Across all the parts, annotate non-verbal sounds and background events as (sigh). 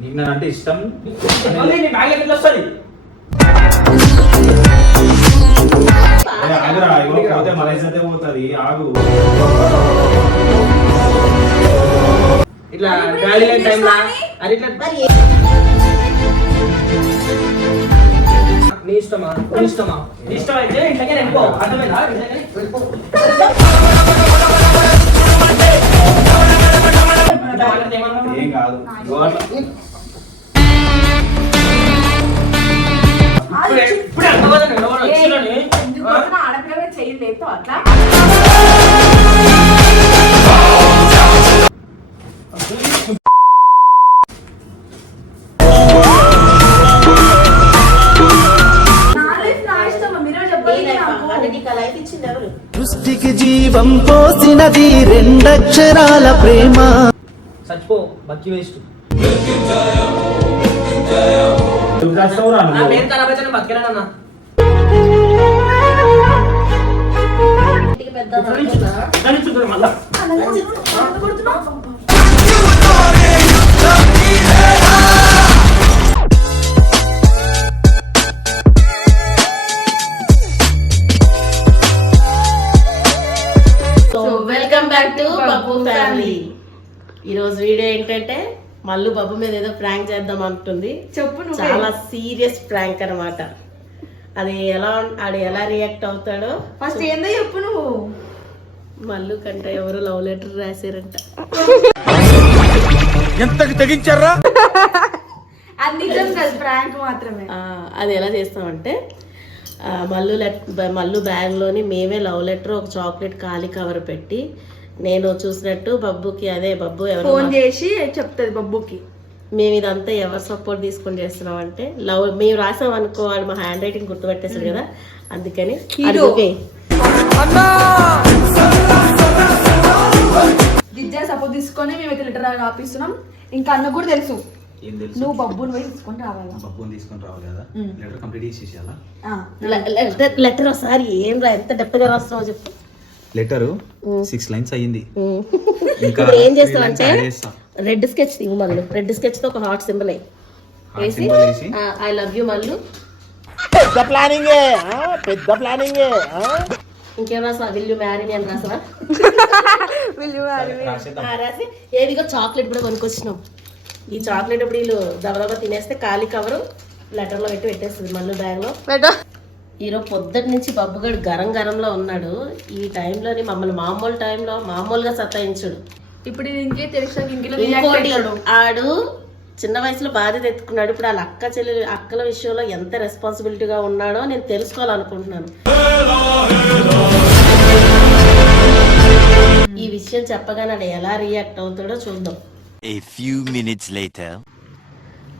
నీకు నన్ను అంటే ఇష్టం పోతే పోతుంది ఆగు. ఇట్లా గాలి లేని టైంలో అది ఇట్లా నీ ఇష్టమా? నీ ఇష్టమా? నీ ఇష్టం అయితే ఇంట్లోకి వెళ్ళిపో. అర్థమైందా? ఏం కాదు ఇగో అట్లా. చేయలేదు అట్లా సృష్టికి జీవం పోసినది రెండక్షరాల ప్రేమ చచ్చిపో బక్కి waste. Welcome back to Babbu family ఈరోజు వీడియో ఏంటంటే మల్లు బబ్బు మీద ఏదో ప్రాంక్ చేద్దాం అంటుంది. చెప్పు చాలా సీరియస్ ప్రాంక్ అన్నమాట. అది ఎలా ఆడు ఎలా రియాక్ట్ అవుతాడో ఫస్ట్ ఏందో చెప్పు నువ్వు. మల్లు కంటే ఎవరు లవ్ లెటర్ రాశారంట. అది నిజం కాదు ప్రాంక్ మాత్రమే. ఆ, అది ఎలా చేస్తామంటే మల్లు లెట్ మల్లు బ్యాగ్లోని మేమే లవ్ లెటర్ ఒక చాక్లెట్ ఖాళీ కవర్ పెట్టి నేను చూసినట్టు బబ్బుకి అదే బబ్బు ఎవరు ఫోన్ చేసి చెప్తుంది బబ్బుకి. మేము ఇదంతా ఎవరు సపోర్ట్ తీసుకొని చేస్తున్నాం అంటే లవ్ మేము రాసాం అనుకో వాడు మా హ్యాండ్ రైటింగ్ గుర్తుపెట్టేసాడు కదా అందుకని విద్యా సపోర్ట్ తీసుకొని మేమైతే లెటర్ ఆపిస్తున్నాం. ఇంకా అన్న కూడా తెలుసు. ఏం తెలుసు? నువ్వు బబ్బుని పోయి తీసుకొని రావాలా? బబ్బుని తీసుకొని రావాలి కదా. లెటర్ కంప్లీట్ చేసేసేయాలా? ఆ. లెటర్ ఒకసారి ఏం రా ఎంత డెప్త్గా రాస్తున్నావు చెప్పు. లెటరు సిక్స్ లైన్స్ అయ్యింది. ఇంకా ఏం చేస్తావంటే. రెడ్ స్కెచ్ ఇవ్వు మల్లు. రెడ్ స్కెచ్తో ఒక హార్ట్ సింబల్ వేసి ఐ లవ్ యూ మల్లు. పెద్ద ప్లానింగే పెద్ద ప్లానింగే ఇంకేం రాసా విల్ యూ మ్యారీ అని రాసా రాసేద్దాం. రాసి. ఏదిగో చాక్లెట్ కూడా కొనుక్కొచ్చినాం. ఈ చాక్లెట్ ఇప్పుడు వీళ్ళు దబదబా తినేస్తే ఖాళీ కవరు లెటర్లో పెట్టి పెట్టేస్తుంది మళ్ళీ బ్యాగ్లో ఈరోజు పొద్దుటి నుంచి బబ్బుగాడు గరం గరంలో ఉన్నాడు. ఈ టైంలోని మమ్మల్ని మామూలు టైంలో మామూలుగా సతాయించుడు. ఇప్పుడు ఇంకే ఇంకోటి ఆడు చిన్న వయసులో బాధ్యత ఎత్తుకున్నాడు. ఇప్పుడు వాళ్ళ అక్క చెల్లెలు అక్కల విషయంలో ఎంత రెస్పాన్సిబిలిటీగా ఉన్నాడో నేను తెలుసుకోవాలనుకుంటున్నాను. ఈ విషయం చెప్పగానే ఆడు ఎలా రియాక్ట్ అవుతాడో చూద్దాం. A few minutes later.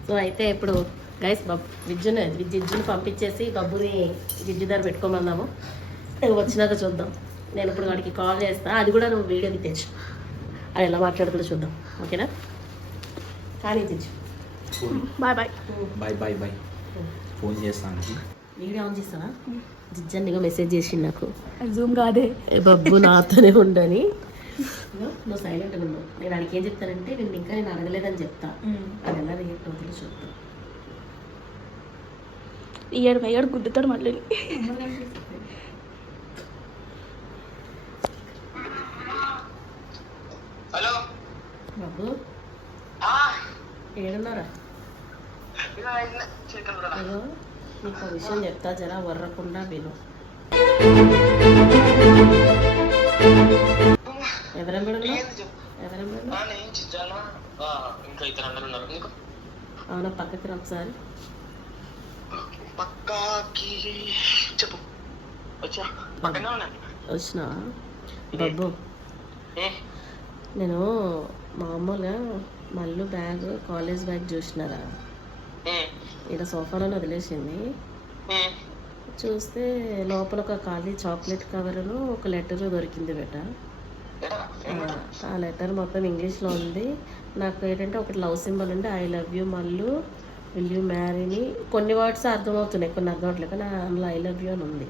So అయితే ఇప్పుడు గైస్ బబ్ విద్యుని విద్యుని పంపించేసి బబ్బుని విద్యు దగ్గర పెట్టుకోమన్నాము వచ్చినాక చూద్దాం. నేను ఇప్పుడు వాడికి కాల్ చేస్తా. అది కూడా నువ్వు వీడియోకి తెచ్చు. అది ఎలా మాట్లాడుతుందో చూద్దాం. ఓకేనా? కానీ తెచ్చు. Bye bye. Bye bye bye. Phone చేస్తాను వీడియో ఆన్ చేస్తావా? జిజ్జన్నిగా మెసేజ్ చేసిండు నాకు. జూమ్ కాదే. ఏ బబ్బు నాతోనే ఉండని. నువ్వు సైలెంట్గా ఉన్నావు నేను అడిగి ఏం చెప్తానంటే నేను ఇంకా నేను అడగలేదని చెప్తా. అది ఎలా రియాక్ట్ అవుతుందో చూద్దాం. ఇయ్యాడు పయ్యాడు గుద్దుతాడు మళ్ళీ. బాబు. ఏడున్నారా? అయ్యో నీకు ఒక విషయం చెప్తా జరా వర్రకుండా విను. అవునా పక్కకి రా ఒకసారి. పక్కాకి చెప్పు. వచ్చా? పక్కనే ఉన్నాను వచ్చినా? బాబు. నేను మామూలుగా మళ్ళీ బ్యాగ్ కాలేజ్ బ్యాగ్ చూసినారా? ఇక్కడ సోఫాలో వదిలేసింది. చూస్తే లోపల ఒక ఖాళీ చాక్లెట్ కవరును ఒక లెటర్ దొరికింది బెట. ఆ లెటర్ మొత్తం ఇంగ్లీష్లో ఉంది. నాకు ఏంటంటే ఒకటి లవ్ సింబల్ ఉండి I love you Mallu. Will you మ్యారీని కొన్ని వర్డ్స్ అర్థమవుతున్నాయి కొన్ని అర్థం అవట్లేదు కానీ అందులో ఐ లవ్ యూ అని ఉంది.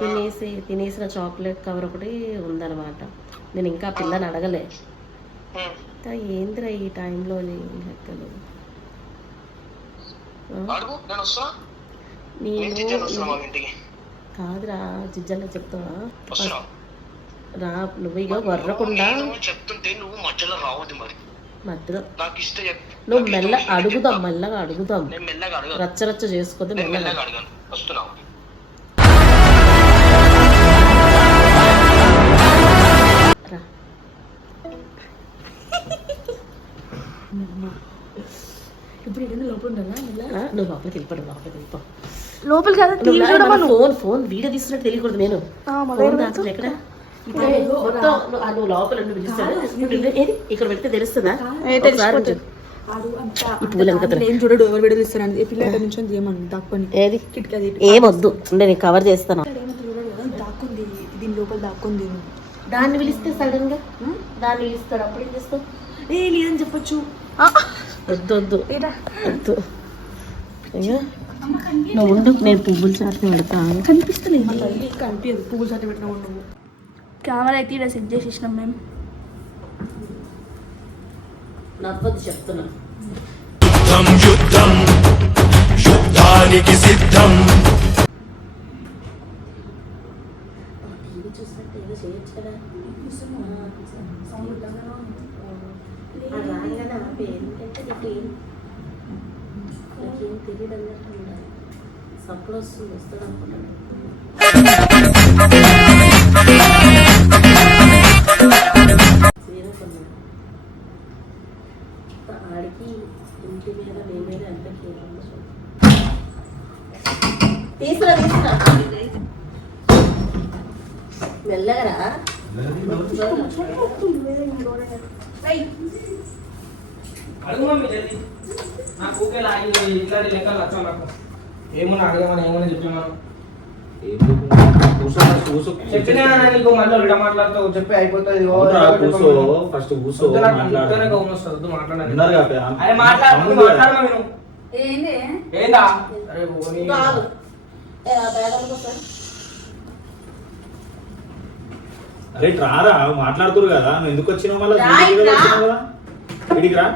తినేసి తినేసిన చాక్లెట్ కవర్ ఒకటి ఉందన్నమాట. నేను ఇంకా పిల్లని అడగలే. ఏందిరా ఈ టైంలో లెక్కలు? నేను కాదురా జిజ్జల్లో చెప్తావా? రా నువ్వు ఇక వర్రకుండా. నేను చెప్తుంటే నువ్వు మధ్యలో రావద్దు మరి. మధ్యలో. నాకు చెప్ నువ్వు మెల్ల ఇష్టం అడుగుదాం. మెల్లగా అడుగుదాం. మెల్లగా రచ్చ రచ్చ చేసుకోద్దు మెల్లగా అడగను. వస్తున్నావు. ఇప్పుడు లోపల ఉండాలా? నువ్వు లోపలికి వెళ్ళిపోడు లోపలికి వెళ్ళిపో. లోపలికి కదా టీవీ చూడమను. ఫోన్ ఫోన్ వీడియో తీస్తున్నట్టు తెలియకూడదు నేను. ఎక్కడ? ఇక్కడ మొత్తం నువ్వు- లోపల ఏది? ఇక్కడ పెడితే తెలుస్తుందా? చూడడు ఎవరు ఈ నుంచి దాక్కొని. ఏది? కిటికీ ఏమొద్దు నేను కవర్ చేస్తాను. దాక్కుంది దీని లోపల దాక్కుంది దాన్ని పిలిస్తే సడన్గా? దాన్ని పిలుస్తాడు అప్పుడు ఏం చేస్తావు? ఏ లేదని చెప్పొచ్చు. వద్దు వద్దు. వద్దు. అయ్యో. నువ్వు నేను పువ్వులు చాట్లు పెడతా కనిపిస్తలేదు కనిపించదు పువ్వులు సర్టి పెట్టిన నువ్వు. కెమెరా అయితే ఇక్కడ సెట్ చేసేసినాం మేము నవ్వద్దు చెప్తున్నా టీవీ చూసినట్టు ఏదో చేయొచ్చు కదా ఆ రాగానే ఆపి ఎందుకంటే నీకు ఏం నాకేం తెలియదు అన్నట్టు ఉండాలి సప్పుడు వస్తుంది వస్తుంది అనుకుంటాను అడుగు మమ్మీ జల్దీ. నాకు ఊకేలా ఆగి ఇట్లాంటి లెక్కలు నచ్చవు నాకు ఏమన్నా అడగమని ఏమన్నా చెప్పమను చెప్పినా నీకు మళ్ళీ విడ మాట్లాడుతావు చెప్పి అయిపోతుంది. ఫస్ట్ మాట్లాడు. మాట్లాడు. మాట్లాడమా ఏందా? అరే ఓ నీ- కాదు ఏ, ఆ బ్యాగ్ అనుకోసారి అరే రారా మాట్లాడుతురు కదా నువ్వు ఎందుకు వచ్చినావు మళ్ళీ? కదా ఇడికి రా.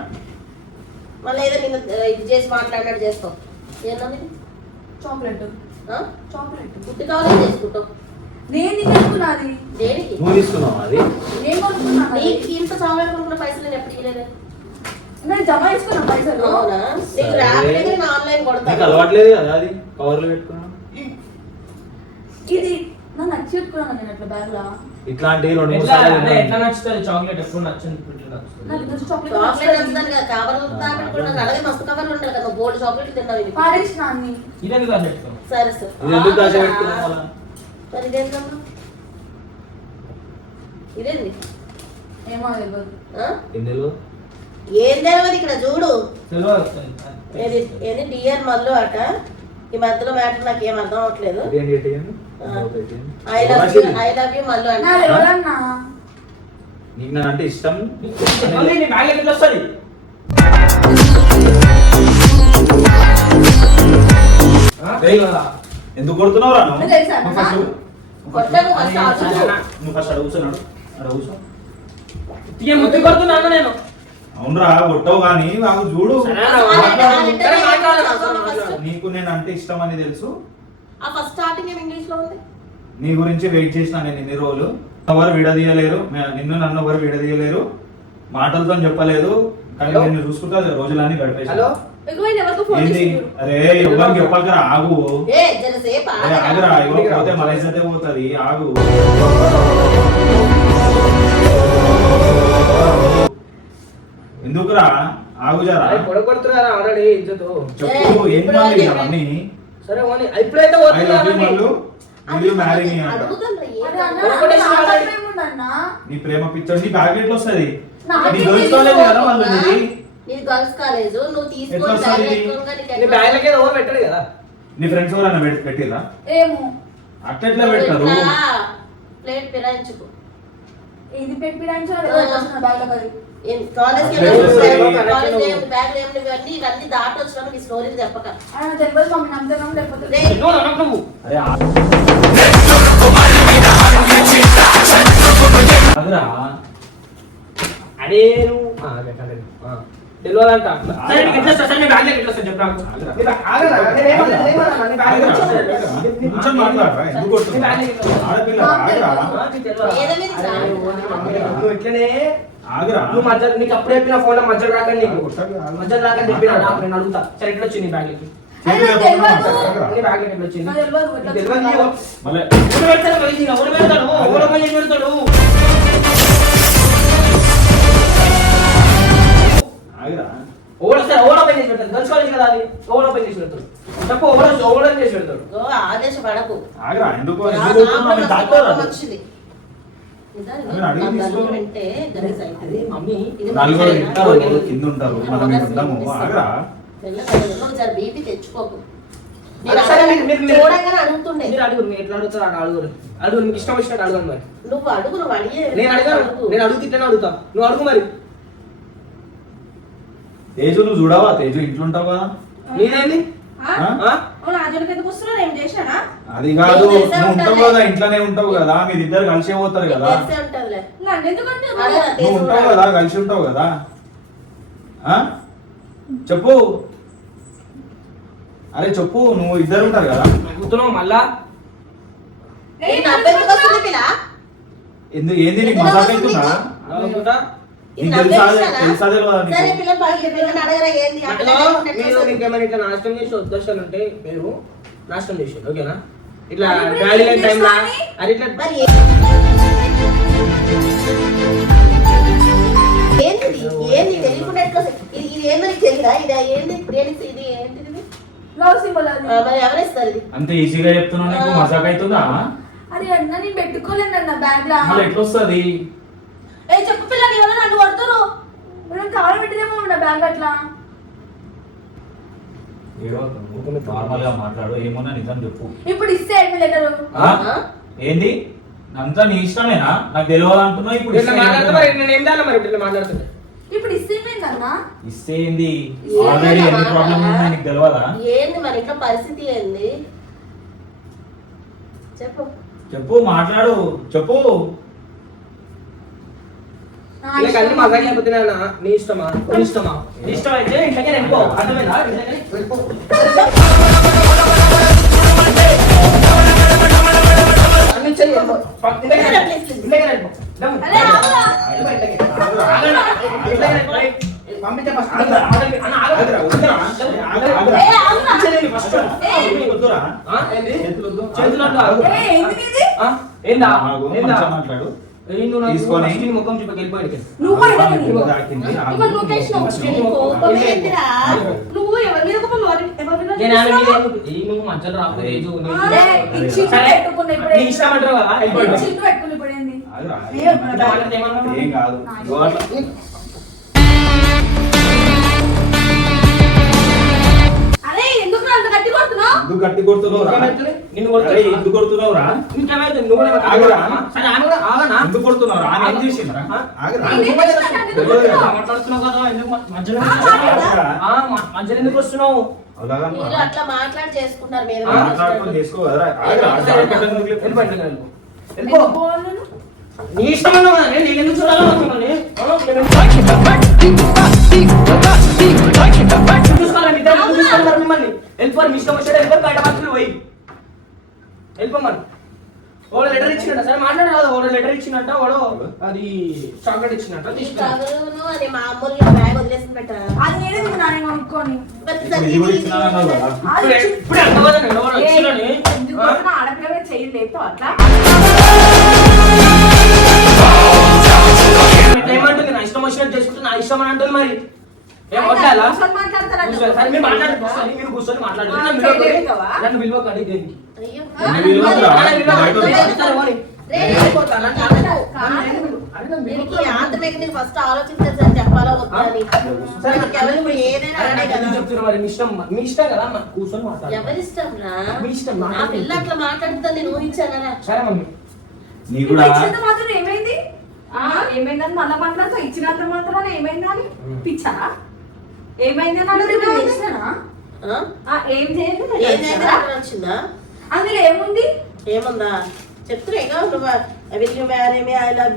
మళ్ళీ ఏదో నేను ఇది చేసి మాట్లాడినట్టు చేస్తావు. ఏంటది చాక్లెట్. ఆ? చాక్లెట్. గుడ్డి కావాలని చేసుకుంటావు? నేను తీసుకున్నది నువ్వు దేనికి? తీసుకున్నావు అది? నేను కొనుక్కున్నాను అది. నీకు ఇంత చాక్లెట్ కొనుక్కున్న పైసలు నేను ఎప్పుడు ఇవ్వలేదు. నేను జమ చేసుకున్నా పైసలు. అవునా? నీకు నేను ఆన్లైన్ నీకు కొడతాను అలవాట్లేదు కదా అది? కవర్లో ఇది నేను అట్లా బ్యాగ్ లా? ఇట్లాంటి రెండు మూడు ఎట్లా సార్లు అదే ఎట్లా విన్నాను. నచ్చుతుంది? చాక్లెట్ ఎప్పుడు నచ్చింది? ఇప్పుడు ఇట్లా నచ్చుతుంది నాకు ఇంత చాక్లెట్ చాక్లెట్ నచ్చుతుంది. నచ్చుతాను కదా కవర్లు అలాగే మస్తు కవర్లు కదా చాక్లెట్లు ఇవి అన్ని. సరే సార్. ఇది ఎందుకు దాచి పెట్టుకున్నావు మళ్ళా? మరి ఇదేంటమ్మా ఇదేంది? ఏమో తెలియదు ఆ? ఇందులో ఏం తెలియదు ఇక్కడ చూడు. తెలియదు వస్తుంది. ఏది? ఏది? డియర్ మల్లు అట. ఈ మధ్యలో మ్యాటర్ నాకు ఏం అర్థం అవ్వట్లేదు. ఇదేంటి ఇటు ఇయ్యండి. ఆ. ఇందులో పెట్టేయండి. ఐ లవ్ యూ రాసింది. ఐ లవ్ యూ మల్లు నా అంటే ఎవరన్నా నీకు నేను అంటే ఇష్టం మళ్ళీ నీ బ్యాగ్ ఎట్లా వస్తుంది ఆ? ఏయ్, ఎందుకు కొడుతున్నావు రా నీకు తెలుసా అన్న? కొట్టకు ఫస్ట్ అడుగు నువ్వు ఫస్ట్ తీయ ముద్దు కొడుతున్నా నేను అవునరా కొట్టవు కానీ నాకు చూడు సరే అన్న, మాట్లాడు. సరే, మాట్లాడు. నీకు నేను అంటే ఇష్టం అని తెలుసు ఆ ఫస్ట్ స్టార్టింగ్ ఏం ఇంగ్లీష్లో ఉంది? నీ గురించి వెయిట్ చేసిన నేను ఇన్ని రోజులు. ఎవరు విడదీయలేరు. నిన్ను నన్ను ఎవరు విడదీయలేరు. మాటలతో చెప్పలేదు. కానీ? నిన్ను చూసుకుంటా రోజులన్నీ గడిపేసి. అరే ఎవరికి చెప్పకరా ఆగు. ఆగురా ఎవరు పోతే మన ఇజ్జతే పోతుంది ఆగు. ఎందుకురా? ఆగు జరా. అరే పొడ కొడుతున్నారు ఆల్రెడీ ఇజ్జతు? చెప్పు ఏం వాళ్ళు అవన్నీ సరే ఓని ఇప్పుడైతే? నీ ప్రేమ పిక్చర్ నీ ఎట్లా వస్తుంది నీ గర్ల్స్ కాలేజ్ కదా వాళ్ళు నీది? నీది గర్ల్స్ కాలేజ్ నువ్వు తీసుకొని? బ్యాగ్ నీ పెట్టాడు కదా? నీ ఫ్రెండ్స్ ఎవరైనా పెట్టి పెట్టిరా ఏమో. అట్లా ఎట్లా పెడతారు ప్లేట్ ఫిరాయించుకో ఇది బ్యాగ్లో అది బ్యాగ్ ఇవన్నీ ఇవన్నీ దాటి మీ చెప్పక. తెలియదు మమ్మీ నమ్ముతున్నాం లేకపోతే. నువ్వు. తెలియదంట ఇట్లనే ఆగురా. నువ్వు మధ్య నీకు అప్పుడు చెప్పిన ఫోన్లో మధ్యలో రాకని నీకు. మధ్యలో రాకని చెప్పిన నాకు నేను అడుగుతా. సరే ఎట్లా వచ్చింది నీ బ్యాగ్ బ్యాగ్ ఎట్లా వచ్చింది? తెలియదు, కదా అది చేసి పెడతాడు చెప్పు చేసి పెడతాడు ఓ, ఆదేశపడకు ఆగురా. ఎందుకు నేను వచ్చింది నిజానికి నేను అడిగి నా తీసుకో. నలుగురు ఉంటే గలీజ్ అవుతుంది. మమ్మీ ఇది నలుగురు మంచిదేనా? ఉంటారు ఎవరికి? కింద ఉంటారు మనం ఇక్కడ ఉంటాము ఆగురా వెళ్ళకూడదు. ఒకసారి బీపీ తెచ్చుకోకు నేను అరే సరే, మీరు- మీరు- మీరు- చూడంగానే అడుగుతుండే మీరు అడుగురు మీరు ఎట్లా అడుగుతారు అట్లా అడుగురు అడుగు నీకు ఇష్టం వచ్చినట్టు అడగను మరి నువ్వు అడుగు నువ్వు అడిగే నేను అడిగాను అడుగు. నేను అడుగుతుంటే అడుగుతా నువ్వు అడుగు మరి తేజు నువ్వు చూడవా? తేజు ఇంట్లో ఉంటావు? నీదేంది? అది కాదు నువ్వు ఉంటావు. కదా ఇంట్లోనే ఉంటావు కదా మీరిద్దరు కలిసే పోతారు కదా. నువ్వు ఉంటావు. కదా కలిసి ఉంటావు కదా. ఆ? చెప్పు. అరే చెప్పు నువ్వు ఇద్దరు ఉంటారు కదా. మళ్ళా. ఎందుకు ఏంది నీకు వస్తుంది అవుతుందా? మీరు? ఇంకేమైనా ఇట్లా నాశనం చేసే ఉద్దేశాలు ఉంటే మీరు నాశనం చేసారు ఓకేనా? ఇట్లా డాడీ లేని టైంలో? అది ఇట్లా ఏంటిది ఏంది తెలియకుండా ఎట్లా? ఇది ఇది ఏందో నీకు తెలియదా ఇది ఏంది? ఇది? ఏంటిది? ఇది? లవ్ సింబల్ అది ఆ, మరి ఎవరేస్తారు ఇది? అంత ఈజీగా నీకు? ఆ. మజాక్ అవుతుందా? అది అన్న నేను పెట్టుకోలేను అన్న బ్యాగ్ లా మళ్ళీ ఎట్లా వస్తుంది? ఏ చెప్పు పిల్ల నీ వల్ల నన్ను కొడతారు. నేను కావాలి పెట్టిదేమో నా బ్యాగ్ అట్లా. నార్మల్గా మాట్లాడు. ఏమన్నా నిజం చెప్పు. ఇప్పుడు ఇస్తే లెటర్? ఏంది? అంతా నీ ఇష్టమేనా? నాకు తెలియాలనుకున్నావు ఇప్పుడు ఇప్పుడు ఇస్తే ఏమైందన్నా ఇస్తే ఏంది? ఆల్రెడీ ఎన్ని నీకు తెలియదా ఏంది మరి? ఇంట్లో పరిస్థితి ఏంది? చెప్పు. చెప్పు మాట్లాడు. చెప్పు. ఇలా అన్ని మజాక్ అయిపోతున్నాయన్నా నీ ఇష్టమా? నీ ఇష్టమా? నీ ఇష్టం అయితే ఇంట్లోకి వెళ్ళిపో. అర్థమైందా. పంపించే ఫస్ట్. ఆగురా, వద్దురా. ఆగురా. ఆగురా. ఫస్ట్. వద్దురా. ఏంది? చేతులు వద్దు. చేతులు వద్దు, ఏందా మాట్లాడు. తీసుకొని. ముఖం చూపకి వెళ్ళిపోయి నువ్వు నువ్వు? ఎవరి మీద కోపం ఎవరి ఎవరి మీద నేను ఆమె మీద చూస్తున్నావు? ఎందుకు గట్టి కొడుతున్నావు రా? నీకేమైతుంది? నిన్ను అరే, కొడుతుంది. ఎందుకు కొడుతున్నావు రా నీకేమైతుంది? నువ్వు కూడా ఏమైనా ఆగురా. సరే, ఆమె కూడా ఆగనా? ఎందుకు కొడుతున్నావు రా? ఆమె ఏం చేసిందిరా? ఆగురా. మాట్లాడుతున్నావు కదా, ఎందుకు మధ్యలో మధ్యలో ఎందుకు వస్తున్నావు అట్లా మాట్లాడి చేసుకున్నారు మీరు మాట్లాడుకొని? నీ ఇష్టం నేను నేను ఎందుకు చూడాలి చూసుకుంటారు మిమ్మల్ని? వెళ్ళిపోరు, మీ ఇష్టం వచ్చాడు వెళ్ళిపోరు, బయట పక్కన పోయి. వెళ్ళిపోమని వాడు లెటర్ ఇచ్చినట్ట సరే మాట్లాడరాదు వాడు లెటర్ ఇచ్చినట్ట వాడు అది చాక్లెట్ ఇప్పుడు కదా. వాడు అట్లా? ఇట్లా ఏమంటుంది నా ఇష్టం వచ్చినట్టు చేసుకుంటే నా ఇష్టం అని అంటుంది మరి. ఫస్ట్. సార్ చెప్పాలా ఎవరు ఏదైనా అనే కదా. చెప్తున్నారు ఇష్టం మీ ఇష్టం కదా మరి కూర్చొని మాట్లాడాలి ఎవరిష్టం రా? మీ ఇష్టం, పిల్ల అట్లా మాట్లాడుతుంది నేను ఊహించానరా సరే మమ్మీ. నీ ఇప్పుడు కూడా ఇచ్చినంత మాత్రం ఏమైంది? ఆ, ఏమైందని మళ్ళా మాట్లాడతా ఇచ్చినంత మాత్రాన ఏమైందని? పిచ్చా ఏమైందని అడుగుతున్నా ఆ? ఏం చేయండి ఏం చేయాలి అక్కడ వచ్చిందా అందులో ఏముంది? ఏముందా? చెప్తున్నా ఇక నువ్వు I will you marry me I love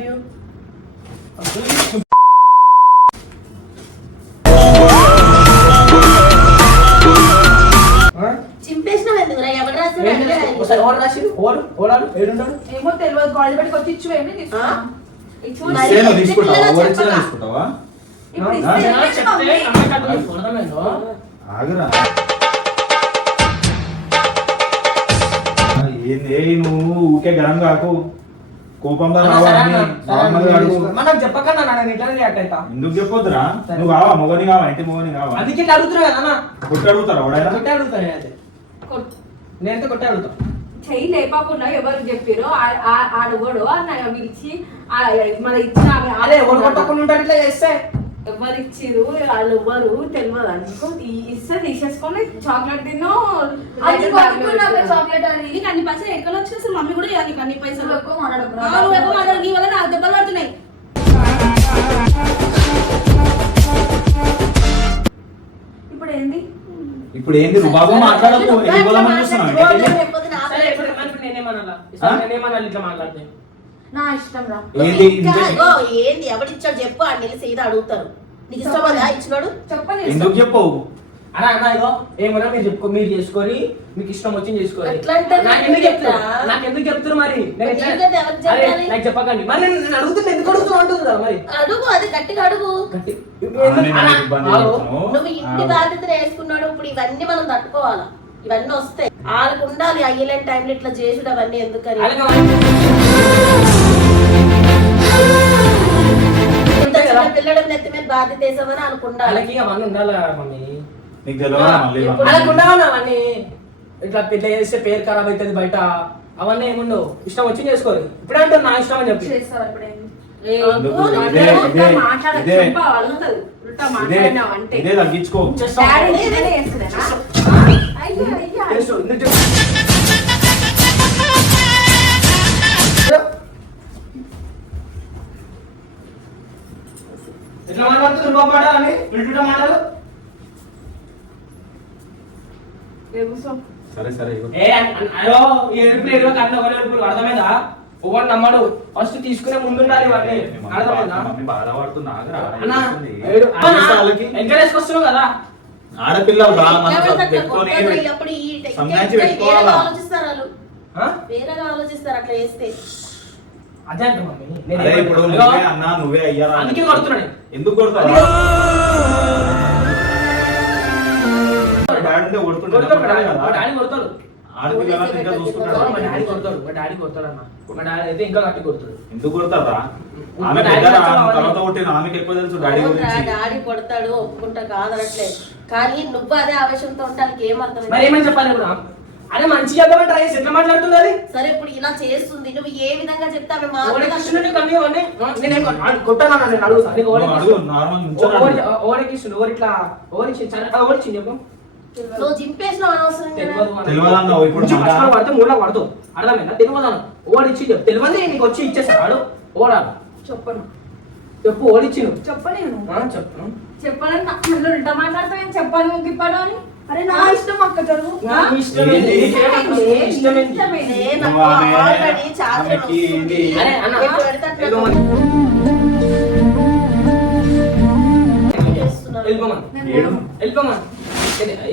చింపేసినావు ఎవరు రాశారు ఏమో తెలియదు కాలేజ్ బడికి వచ్చి ఇచ్చు ఏమి? తీసుకుంటావా? ఇప్పుడు ఆగురా. ఏంది నువ్వు ఊకే గరం కాకు. కోపంలో రావాలని నార్మల్గా అడుగు. మనం చెప్పకన్నా నేను ఇట్లా రియాక్ట్ అవుతా ఎందుకు చెప్పొద్దురా? నువ్వు కావా? మొగని కావా? ఇంటి మొగని కావా? అందుకే ఇట్లా అడుగుతున్నా కదా అన్న. కొట్టి అడుగుతారా ఎవడైనా కొట్టే అడుగుతా నేనైతే నేనైతే కొట్టే అడుగుతా. చెయ్యి లేపకుండా ఎవరు చెప్పారు ఆడగోడు అన్న పిలిచి ఆ- మన ఇచ్చిన అదే కొట్టకుండా ఉంటాడు ఇట్లా చేస్తే. ఎవరు ఇచ్చిరు వాళ్ళు ఎవరు తెలియదు అనుకో ఈ- ఇస్తే తీసేసుకొని చాక్లెట్ తిన్నో అది కొనుక్కున్నాక చాక్లెట్ అది అన్ని పైసలు ఎక్కడ వచ్చి అసలు మమ్మీ కూడా ఇవ్వాలి నీకు అన్ని పైసలు. ఎక్కువ మాట్లాడకు. ఎక్కువ మాట్లాడు. నీ వల్ల నాకు దెబ్బలు పడుతున్నాయి. ఇప్పుడు ఏంది? ఇప్పుడు ఏంది? రుబాబు మాట్లాడకు. నేనేమన్నా ఇట్లా మాట్లాడితే? నా ఇష్టం రా. ఏంది? ఎవడిచ్చాడు చెప్పు ఆ నిలిసి ఇది అడుగుతారు. నీకు ఇష్టం కదా ఇచ్చినాడు? చెప్పని ఎందుకు చెప్పవు? అన్నా అన్న ఇగో ఏమన్నా మీరు చెప్పుకో మీరు చేసుకొని మీకు ఇష్టం వచ్చింది చేసుకోవాలి. అట్లా అంటే నాకు ఎందుకు చెప్తారు ఎట్లా? నాకు ఎందుకు చెప్తారు మరి? నేను ఎట్లా- ఎందుకంటే ఎవరికి అరే, చెప్పాలి? నాకు చెప్పకండి. మరి నేను నేను అడుగుతున్నా ఎందుకు అడుగుతున్నా అంటుంది కదా మరి? అడుగు అది గట్టిగా అడుగు. గట్టి అన్నా, ఆగు. నువ్వు ఇంటి ఆ. బాధ్యతలు వేసుకున్నాడు ఇప్పుడు ఇవన్నీ మనం తట్టుకోవాలా? ఇవన్నీ వస్తాయి. వాళ్ళకు ఉండాలి అయ్యలేని టైంలో ఇట్లా చేసుడు అవన్నీ ఎందుకని? పిల్లడు నెత్తి మీద బాధ్యత వేసామని అనుకుండాలి వాళ్ళకి అవన్నీ ఉండాలి మమ్మీ. నీకు తెలియదా మళ్ళీ ఇప్పుడు వాళ్ళకి ఉండాలన్నా అవన్నీ. ఇట్లా పెద్ద చేస్తే పేరు ఖరాబ్ అవుతుంది బయట. అవన్నీ ఏముండవు. ఇష్టం వచ్చి చేసుకోరు ఇప్పుడే అంటారు నా ఇష్టం అని చెప్పి. చేస్తారా? పోనీ, ఇదే, అంటే. డాడీ? ఎట్లా మాట్లాడుతున్నారు బాబాడా అని వింటుంటా మాటలు. సరే సరే అయ్యో ఈ ఒకరి అర్థమైందా? ఒకటి నమ్మడు. ఫస్ట్ తీసుకునే ముందు ఉండాలి వాడిని అర్థమైందా? బాధపడుతున్నా? ఎంకరేజ్ వస్తున్నావు కదా. అట్లా పెట్టుకొని పెట్టుకోవాలా? ఆలోచిస్తారు వాళ్ళు ఆ? వేరేగా ఆలోచిస్తారు అట్లా చేస్తే అదే అంట మమ్మీ నేను అదే ఇప్పుడు ఏమంటున్నా? నువ్వే అన్నా నువ్వే అయ్యారా అందుకే కొడుతున్నాడు. ఎందుకు డాడీ. డాడీ కొడతాడు మా డాడీ కొడతాడు. మా డాడీ కొడతాడు అన్న. మా డాడీ అయితే ఇంకా గట్టి కొడతాడు. ఎందుకు కొడతారా? మా ఆమె. తర్వాత కొట్టిన ఆమెకి ఎక్కువ తెలుసు డాడీ గురించి. డాడీ కొడతాడు. ఒప్పుకుంటా కాదనట్లేదు కానీ నువ్వు అదే ఆవేశంతో ఉంటే వాళ్ళకి ఏం మరి ఏమని చెప్పాలి ఇప్పుడు? అదే మంచిగా చెప్దామని ట్రై చేసి ఎట్లా మాట్లాడుతుంది అది? సరే ఇప్పుడు ఇలా చేస్తుంది. నువ్వు ఏ విధంగా చెప్తే ఆమె ఓడి మాట్లాడుతుంది కృష్ణుడు కన్నీ అవన్నీ నేనేం కొట్టాను? నేను అడుగు ఓడి కృష్ణుడు ఓడి ఇట్లా ఓడి ఓడి చెప్పు. నువ్వు చింపేసినావు అనవసరం కదా తెలియదు అన్న. తెలియదు అన్నావు, ఇప్పుడు పడితే మూలా పడతావు అర్థమైందా? తెలియదు అన్న ఓడి ఇచ్చి చెప్పు. తెలియదు నీకు వచ్చి ఇచ్చేస్తాడు ఓడాడు. చెప్పను. చెప్పు ఓడిచ్చి నువ్వు. చెప్పలేను ఆ, చెప్పు చెప్పాలని మళ్ళీ ఉల్టా మాట్లాడతాను చెప్పాను గిప్పాను అని? అరే నా ఇష్టం అక్క చదువు. వెళ్ళిపోమను వెళ్ళిపోమను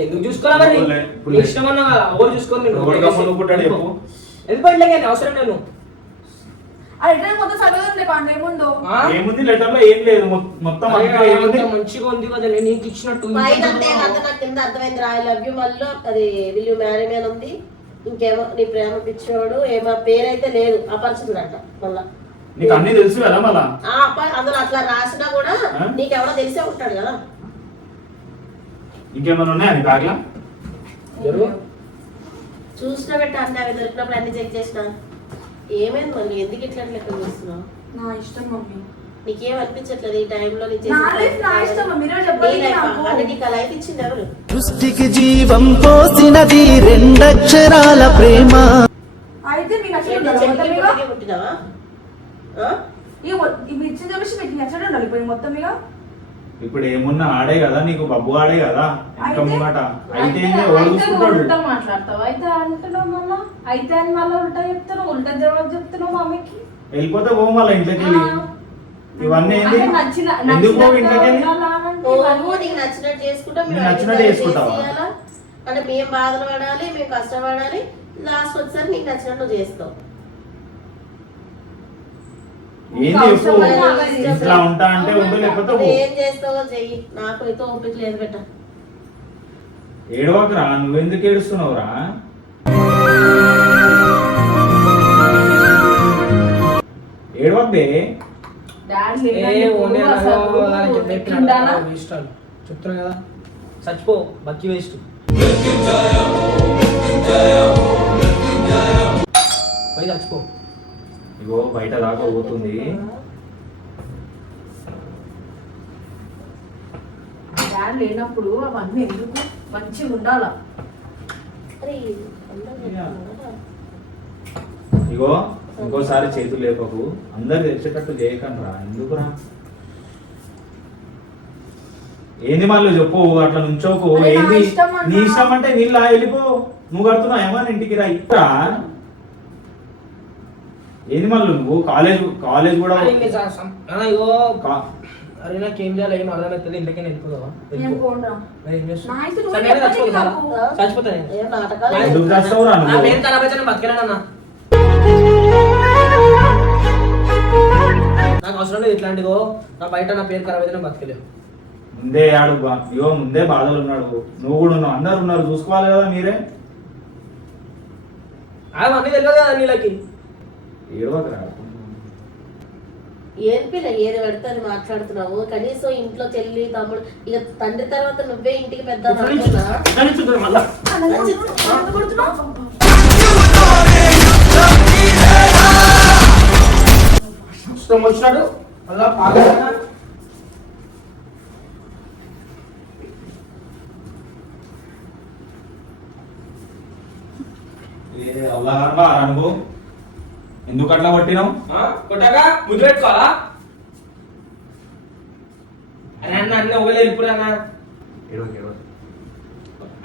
ఎందుకు మరి? పుల్లే. ఇష్టం అన్న నేను వెళ్ళి, అవసరం లేదు ఏముందో లెటర్లో ఏం మొత్తం మంచిగా ఉంది కదా నేను నీకు ఇచ్చినట్టు పైన అంతే అంత నాకు కింద అర్థమైంది ఐ లవ్ యూ మళ్ళీ అది విల్ యూ మ్యారీ మ్యాన్ ఉంది. ఇంకేమో నీ ప్రేమ పిచ్చివాడు ఏమో పేరైతే లేదు. అపరిచితుడు అంట మళ్ళా. నీకు అన్ని తెలుసు కదా మళ్ళా? అందులో అట్లా రాసినా కూడా? నీకెవడో తెలిసే ఉంటాడు కదా. ఇంకేమైనా ఉన్నాయా నీ బ్యాగ్లో? జరుగు. చూసిన పెట్టి అన్ని అవి దొరికినప్పుడు అన్ని చెక్ చేసిన. ఏమైంది మళ్ళీ? ఎందుకు ఇట్లా లెక్క చూస్తున్నావు? నా ఇష్టం మమ్మీ. నీకేం అనిపించట్లేదు ఈ టైంలో లైఫ్ ఇచ్చింది ఎవరు? సృష్టికి జీవం పోసినది రెండక్షరాల ప్రేమ. అయితే మీ నచ్చిన పుట్టినావా మిర్చి చూసి మీకు నచ్చడం ఉండాలి. ఇప్పుడు మొత్తం ఇక ఇప్పుడు ఏమున్నా ఆడే కదా నీకు బబ్బు ఆడే కదా? ఇంకా అయితే- ముంగట. అయితే అయితే చూసుకుంటాడు మాట్లాడతావు? అయితే అంటున్నావు మళ్ళా? అయితే అని మళ్ళీ ఉల్టా చెప్తున్నావు? ఉల్టా జవాబు చెప్తున్నావు మమ్మీకి? వెళ్ళిపోతే పో మళ్ళీ ఇంట్లోకి వెళ్ళి. ఇవన్నీ ఏంది? ఎందుకు పో నచ్చినట్టు ఇంట్లోకి వెళ్ళి? నీకు నచ్చినట్టు చేసుకుంటా నచ్చినట్టు చేసుకుంటావా? అంటే మేము బాధలు పడాలి మేము కష్టపడాలి లాస్ట్ వచ్చేసరికి నీకు నచ్చినట్టు చేస్తావు ఏంది చెప్పు? అవసరం లేదు. ఇట్లా ఉంటా అంటే ఉండు లేకపోతే ఏం చేస్తావో చెయ్యి. నాకు అయితే ఓపిక లేదు బెట్ట ఏడవకరా నువ్వెందుకు ఏడుస్తున్నావురా? ఏడవద్దే. ఏ చెప్తున్నా కదా. చచ్చిపో బక్కి వేస్ట్. పోయి చచ్చిపో. ఇగో బయట దాకా పోతుంది. డాడీ లేనప్పుడు అవన్నీ ఎందుకు? మంచిగా ఉండాలా. ఇగో ఇంకోసారి చేతులు లేపకు. అందరు తెచ్చేటట్టు చేయకండి రా ఎందుకురా? ఏంది మళ్ళీ చెప్పు అట్లా నుంచోకు. ఏంది. నీ ఇష్టం అంటే నీళ్ళు వెళ్ళిపో. నువ్వు కడుతున్నావు ఏమన్నా ఇంటికి రా. ఇట్రా. ఏంది మళ్ళీ నువ్వు కాలేజ్ కాలేజ్ కూడా అరే నాకు ఏం చేయాలి ఏం అర్థమవుతుంది ఇంటికి వెళ్ళిపోదావా నేను వెళ్ళిపో. పోనురా. మరి ఏం చేస్తావు? నా ఇష్టం నువ్వు సరే, నేను చెప్పని చచ్చిపోతా. నాకు. చచ్చిపోతా నేను. ఏం నాటకాలు ఎందుకు చేస్తావురా నా నువ్వు పేరు ఖరాబ్ అయితే నేను బతకలేనన్నా నాకు అవసరం లేదు ఇట్లాంటిదో నా బయట నా పేరు ఖరాబ్ అయితే నేను బతకలేను ముందే ఆడు బా- ఇగో ముందే బాధలు ఉన్నాడు నువ్వు కూడా ఉన్నావు అందరు ఉన్నారు చూసుకోవాలి కదా మీరే అవన్నీ తెలియదు కదా నీళ్ళకి ఏడవకరా ఏం పిల్ల ఏది పెడితే అది మాట్లాడుతున్నావు? కనీసం ఇంట్లో చెల్లి తమ్ముడు ఇక తండ్రి తర్వాత నువ్వే ఇంటికి పెద్ద వచ్చినాడు? ఏ అల్లాహర్బా అనుభవం ఎందుకు అట్లా కొట్టినావు? కొట్టాక ముద్దు పెట్టుకోవాలా అరే అన్న అన్న ఒకవేళ వెళ్ళిపోరా అన్న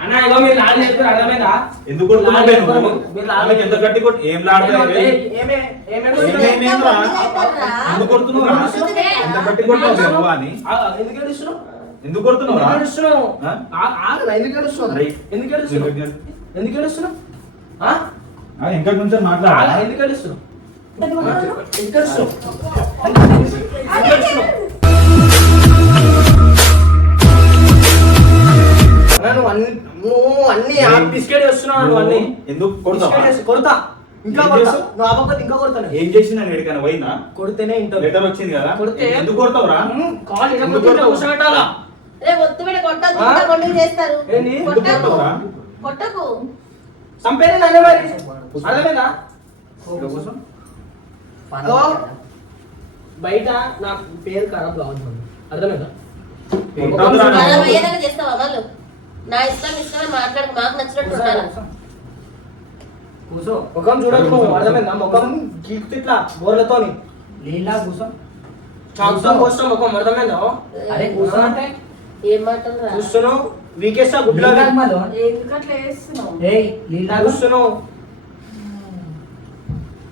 అన్న ఇగో మీరు లాడ్ చెప్పారు అర్థమైందా ఎందుకు కొడుతున్నావు? మీరు లాడ్ ఆమెకి ఎంత గట్టి కొట్టి ఏం లాడతావు ఏమే? ఎందుకు కొడుతున్నావు? ఎంత గట్టి కొట్టావు అని ఆ, ఎందుకు ఏడుస్తున్నావు ఎందుకు కొడుతున్నావు? ఎందుకు ఏడుస్తున్నావు ఆ? ఆ- ఆగరా, ఎందుకు ఏడుస్తున్నావు. ఎందుకు ఎందుకు ఇంకా కొంచెం మాట్లాడాలా ఎందుకు ఏడుస్తున్నావు నువ్వు అన్ని నువ్వు అన్ని బిస్కెట్ వేస్తున్నావు నువ్వు అన్ని ఎందుకు కొడతావా కొడతా ఇంకా ఏం కొడతా? నువ్వు అవ్వకపోతే ఇంకా కొడతాను ఏం చేసిందా ఎడికైనా పోయిందా కొడితేనే ఇంటర్ లెటర్ వచ్చింది కదా కొడితే ఎందుకు కాల్ కొడతావు? రే ఒత్తు? ఇంకా చేస్తారు ఏంది? ఎందుకు కొట్టకు కొడతావురా కొట్టకు చంపేది నన్ను మరి అర్థమైందా ఇక్కడ అదో, బయట నా పేరు ఖరాబ్ కావద్దు అర్థమైందా? కొట్టొద్దురా మనం నువ్వు. ఏదైనా చేస్తావా వాళ్ళు? నా ఇష్టం ఇష్టం మాట్లాడక మాకు నచ్చినట్టు ఉండాలి కూర్చో ముఖం చూడకు నువ్వు అర్థమైందా? ముఖం గీక్తు ఇట్లా బోర్లతోని నీళ్ళ కూర్చో చాకుతో కోస్తాం ముఖం అర్థమైందా? అరే కూర్చో అంటే? ఏం మాటలు రా చూస్తున్నావు వీకేస్తా గుడ్లో నీళ్ళ మధు ఎందుకు అట్లా చేస్తున్నావు? ఏయ్ నీళ్ళ చూస్తున్నావు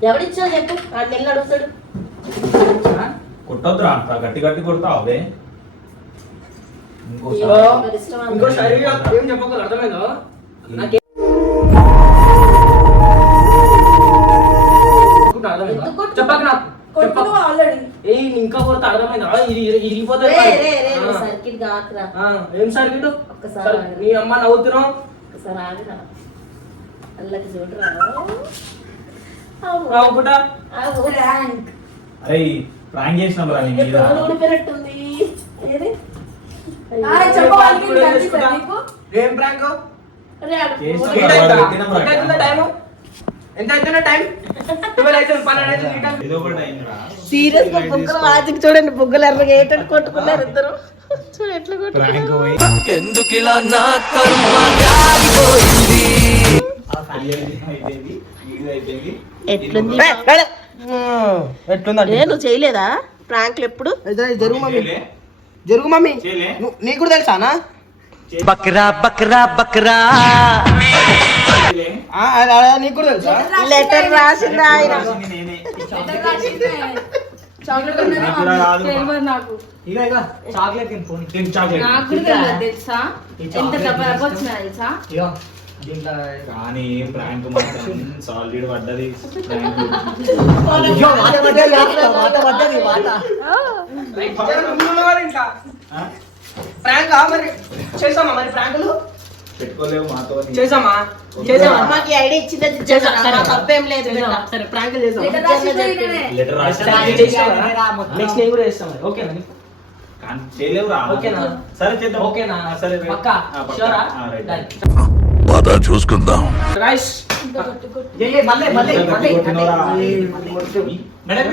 ఎవడిచ్చా చెప్పు? ఆ నెల్లు అడుగుతాడు. కొట్టొద్దురా అంత గట్టి గట్టి కొడతావు అవే. ఇంకోసారి ఏం చెప్పకూడదు అర్థమైందా? నాకేం చెప్పక చెప్పక. ఆల్రెడీ ఏయ్ ఇంకా కొడతా అర్థమైందా? ఇది ఇరిగిపోతుంది రే రే రే ఆ. నువ్వు సర్కిట్ కాకరా. ఆ, ఏం సర్కిట్? ఒక్కసారి సర్- ఆగు. నీ అమ్మ నవ్వుతున్నావు ఒకసారి ఆగిరా. అల్లకి చూడరా. ర్యాంక్ అరే ప్రాంక్ చేసినాం ఏం ప్రాంక్ సీరియస్గా బుగ్గలు చూడండి బుగ్గలు ఎర్రగా ఏటట్టు కొట్టుకున్నారు ఇద్దరు. చూడు ఎట్లా కొట్టుకున్నారు ప్రాంక్ పోయి. ఎందుకిలా నా కర్మ కాలిపోయింది అయిపోయింది ఇది అయిపోయింది. ఎట్లుంది? ఎట్లుందండి ఏ నువ్వు చేయలేదా? ప్రాంక్లు ఎప్పుడు? జరుగు మమ్మీ? జరుగు మమ్మీ. నీకు కూడా తెలుసానా బక్రా బక్రా బక్రా. నీకు కూడా తెలుసా? లెటర్ రాసిందా ఆయన? రాసింది నేనే. లెటర్ రాసిందే. చాక్లెట్ ఎంత డబ్బా తెలుసా? కానీ (laughs) ప్రాంక్ మాత్రం సాలిడ్ పడ్డది. ప్రాంక్? ప్రాంక్ మరి? చేసామా మరి ప్రాంకులు? పెట్టుకోలేవు మాతో చేసామా? చేసామా? మాకు ఐడియా ఇచ్చింది చేసా. సరే. తప్పేం లేదు? సరే ప్రాంకులు చేసాం. లెటర్ నెక్స్ట్ నేను కూడా చేస్తాను మరి. ఓకేనా నీకు? కానీ చేయలేవు రా ఓకేనా? సరే చేద్దాం. ఓకేనా? సరే పక్కా. షూరా పద చూసుకుందాం? మేడం